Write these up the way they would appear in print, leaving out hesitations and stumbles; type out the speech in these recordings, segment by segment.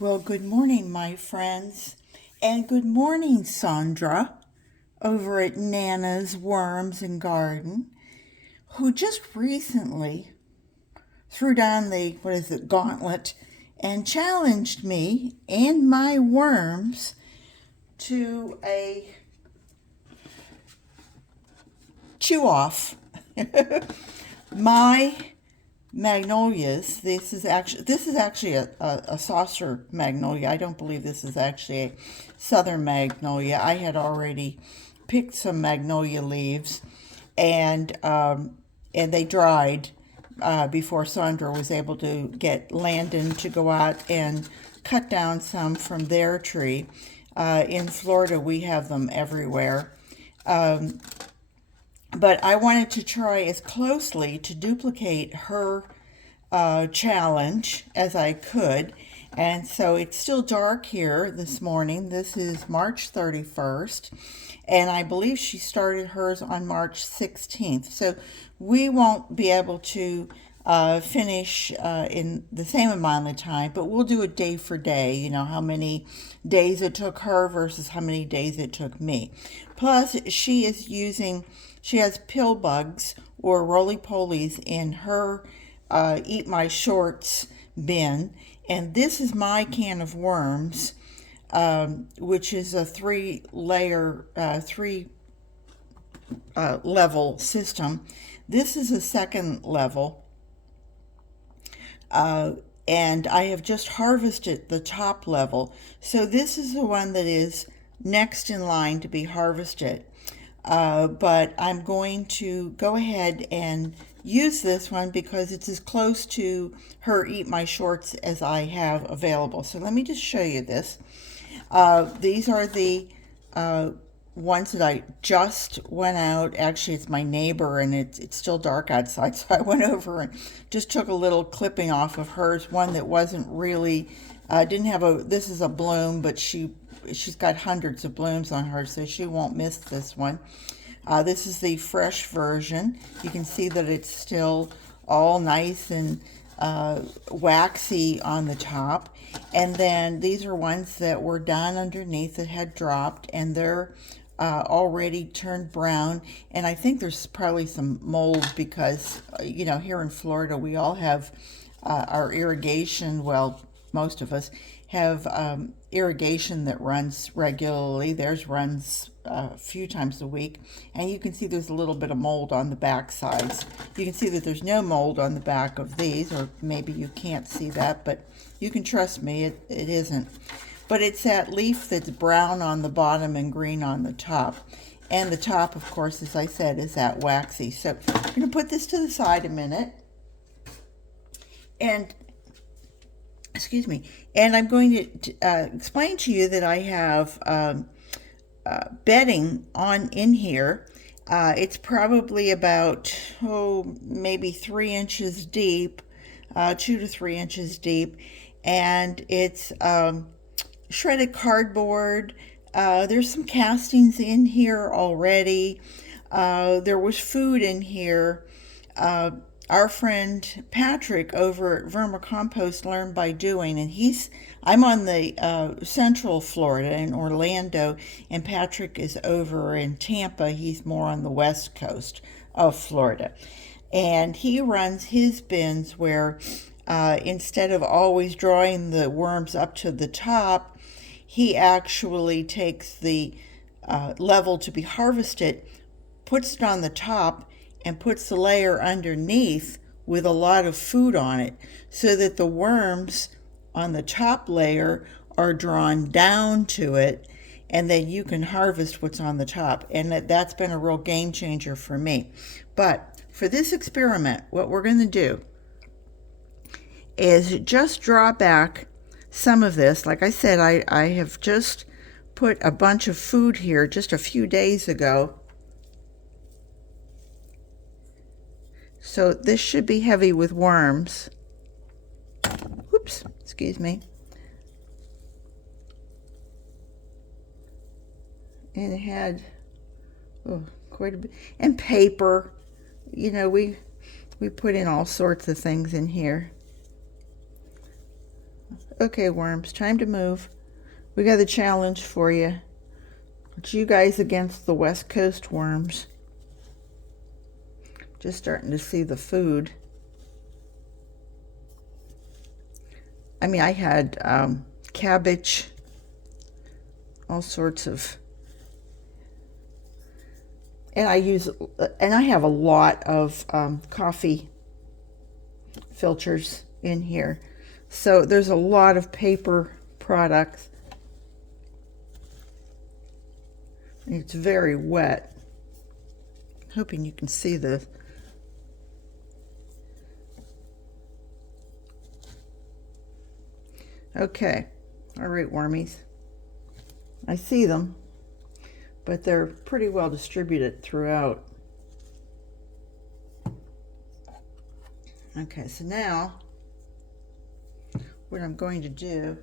Well, good morning, my friends, and good morning, Sandra, over at Nana's Worms and Garden, who just recently threw down the gauntlet and challenged me and my worms to a chew off. My magnolias. This is actually a saucer magnolia. I don't believe this is actually a southern magnolia. I had already picked some magnolia leaves, and they dried before Sandra was able to get Landon to go out and cut down some from their tree. In Florida, we have them everywhere. But I wanted to try as closely to duplicate her challenge as I could. And so it's still dark here this morning. This is March 31st. And I believe she started hers on March 16th. So we won't be able to finish in the same amount of time, but we'll do it day for day, how many days it took her versus how many days it took me. Plus, she has pill bugs or roly-polies in her Eat My Shorts bin. And this is my can of worms, which is a three level system. This is a second level, and I have just harvested the top level. So this is the one that is next in line to be harvested. But I'm going to go ahead and use this one because it's as close to her Eat My Shorts as I have available. So let me just show you this. These are the ones that I just went out. Actually, it's my neighbor, and it's still dark outside, so I went over and just took a little clipping off of hers. One that wasn't really, didn't have this is a bloom, but she's got hundreds of blooms on her, so she won't miss this one. This is the fresh version. You can see that it's still all nice and waxy on the top. And then these are ones that were done underneath that had dropped, and they're already turned brown. And I think there's probably some mold because, here in Florida, we all have our irrigation, well, most of us have irrigation that runs regularly. Theirs runs a few times a week, and you can see there's a little bit of mold on the back sides. You can see that there's no mold on the back of these, or maybe you can't see that, but you can trust me, it isn't. But it's that leaf that's brown on the bottom and green on the top. And the top, of course, as I said, is that waxy. So I'm going to put this to the side a minute. And excuse me, and I'm going to explain to you that I have bedding on in here. It's probably about, maybe 3 inches deep, 2 to 3 inches deep, and it's shredded cardboard. There's some castings in here already. There was food in here. Our friend Patrick over at Vermicompost Learn by Doing, and I'm on the central Florida in Orlando, and Patrick is over in Tampa. He's more on the west coast of Florida. And he runs his bins where instead of always drawing the worms up to the top, he actually takes the level to be harvested, puts it on the top, and puts the layer underneath with a lot of food on it so that the worms on the top layer are drawn down to it, and then you can harvest what's on the top. And that's been a real game changer for me. But for this experiment, what we're going to do is just draw back some of this. Like I said, I have just put a bunch of food here just a few days ago. So this should be heavy with worms. Oops, excuse me. And it had quite a bit, and paper. We put in all sorts of things in here. Okay, worms, time to move. We got a challenge for you. It's you guys against the West Coast worms. Just starting to see the food. I mean, I had cabbage, all sorts of, and I have a lot of coffee filters in here. So there's a lot of paper products. It's very wet. Hoping you can see this. Okay, all right, wormies. I see them, but they're pretty well distributed throughout. Okay, so now what I'm going to do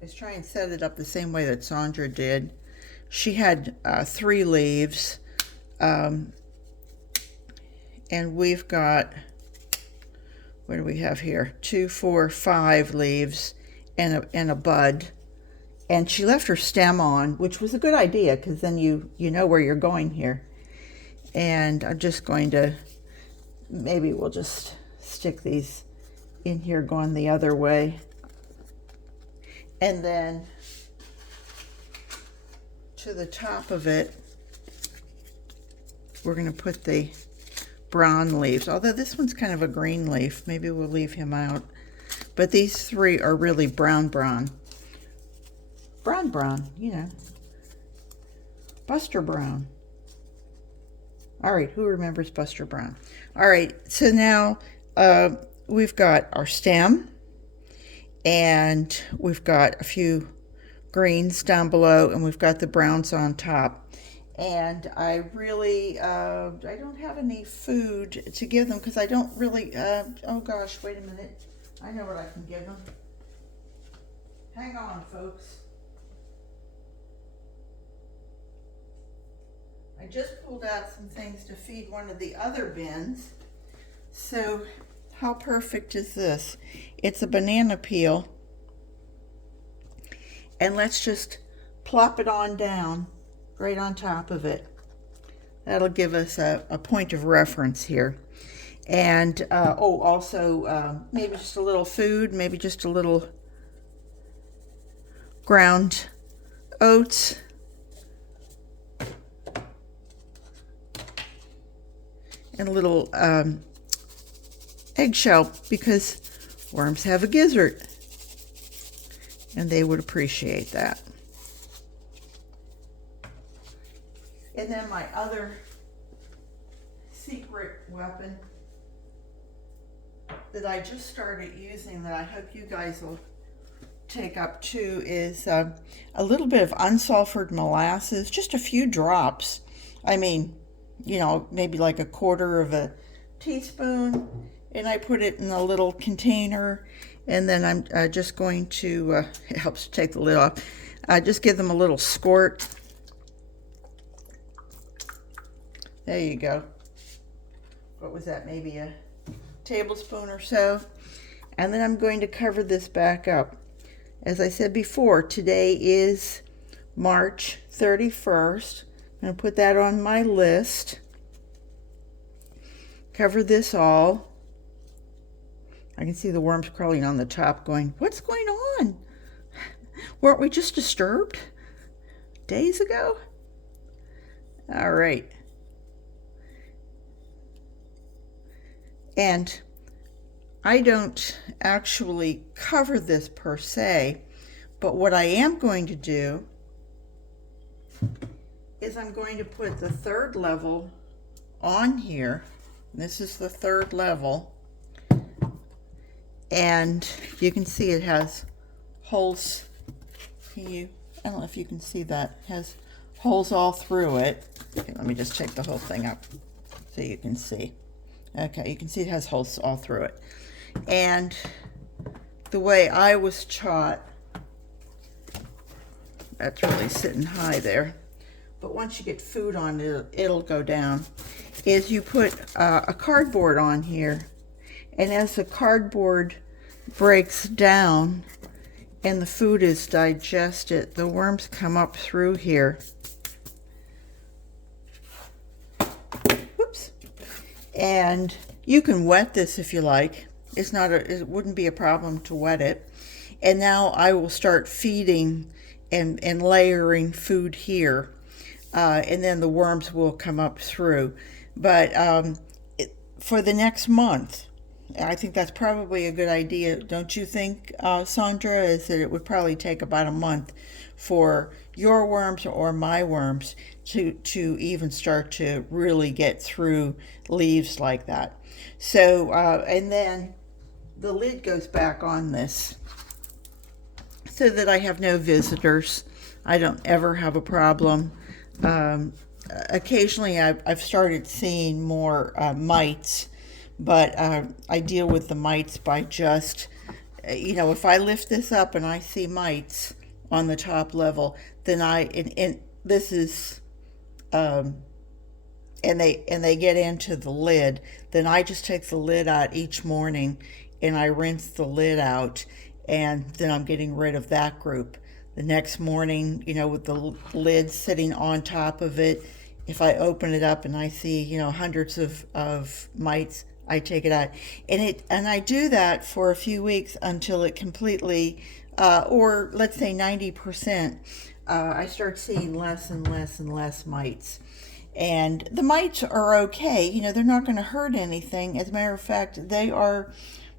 is try and set it up the same way that Sandra did. She had 3 leaves, and we've got, what do we have here? 2, 4, 5 leaves and a bud. And she left her stem on, which was a good idea because then you know where you're going here. And I'm just going to, maybe we'll just stick these in here going the other way. And then to the top of it, we're going to put the brown leaves, although this one's kind of a green leaf. Maybe we'll leave him out. But these 3 are really brown, you know. Buster Brown. All right, who remembers Buster Brown? All right, so now we've got our stem, and we've got a few greens down below, and we've got the browns on top. And I really, I don't have any food to give them because I don't really, oh gosh, wait a minute. I know what I can give them. Hang on, folks. I just pulled out some things to feed one of the other bins. So how perfect is this? It's a banana peel. And let's just plop it on down right on top of it. That'll give us a point of reference here. And also maybe just a little food, maybe just a little ground oats. And a little eggshell, because worms have a gizzard. And they would appreciate that. And then my other secret weapon that I just started using that I hope you guys will take up too is a little bit of unsulfured molasses, just a few drops. I mean, you know, maybe like a 1/4 of a teaspoon, and I put it in a little container, and then I'm just going to, it helps to take the lid off, just give them a little squirt. There you go. What was that, maybe a tablespoon or so? And then I'm going to cover this back up. As I said before, today is March 31st. I'm going to put that on my list. Cover this all. I can see the worms crawling on the top going, what's going on? Weren't we just disturbed days ago? All right. And I don't actually cover this per se, but what I am going to do is I'm going to put the 3rd level on here. This is the 3rd level. And you can see it has holes. I don't know if you can see that. It has holes all through it. Okay, let me just take the whole thing up so you can see. Okay, you can see it has holes all through it. And the way I was taught, that's really sitting high there, but once you get food on it, it'll go down, is you put a cardboard on here, and as the cardboard breaks down and the food is digested, the worms come up through here. Whoops. And you can wet this if you like. It wouldn't be a problem to wet it. And now I will start feeding and layering food here. And then the worms will come up through. But for the next month, I think that's probably a good idea, don't you think, Sandra? Is that it would probably take about a month for your worms or my worms to even start to really get through leaves like that. So, and then the lid goes back on this so that I have no visitors. I don't ever have a problem. Occasionally I've started seeing more mites, but I deal with the mites by just, if I lift this up and I see mites on the top level, then and this is, and they get into the lid, then I just take the lid out each morning and I rinse the lid out, and then I'm getting rid of that group. The next morning, with the lid sitting on top of it, if I open it up and I see, hundreds of mites, I take it out. And I do that for a few weeks until it completely, or let's say 90%, I start seeing less and less and less mites. And the mites are okay. They're not going to hurt anything. As a matter of fact, they are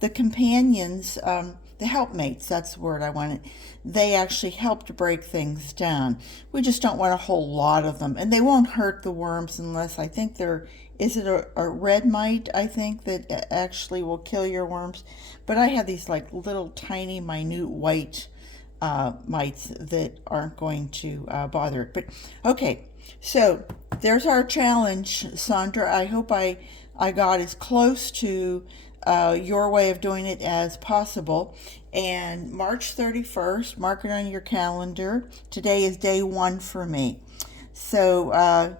the companions, the helpmates, that's the word I wanted. They actually help to break things down. We just don't want a whole lot of them. And they won't hurt the worms unless, I think is it a red mite, I think, that actually will kill your worms. But I have these like little tiny, minute white mites that aren't going to bother it. But okay, so there's our challenge, Sandra. I hope I got as close to your way of doing it as possible. And March 31st, mark it on your calendar. Today is day 1 for me. So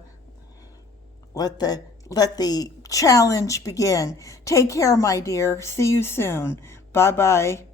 let the challenge begin. Take care, my dear. See you soon. Bye-bye.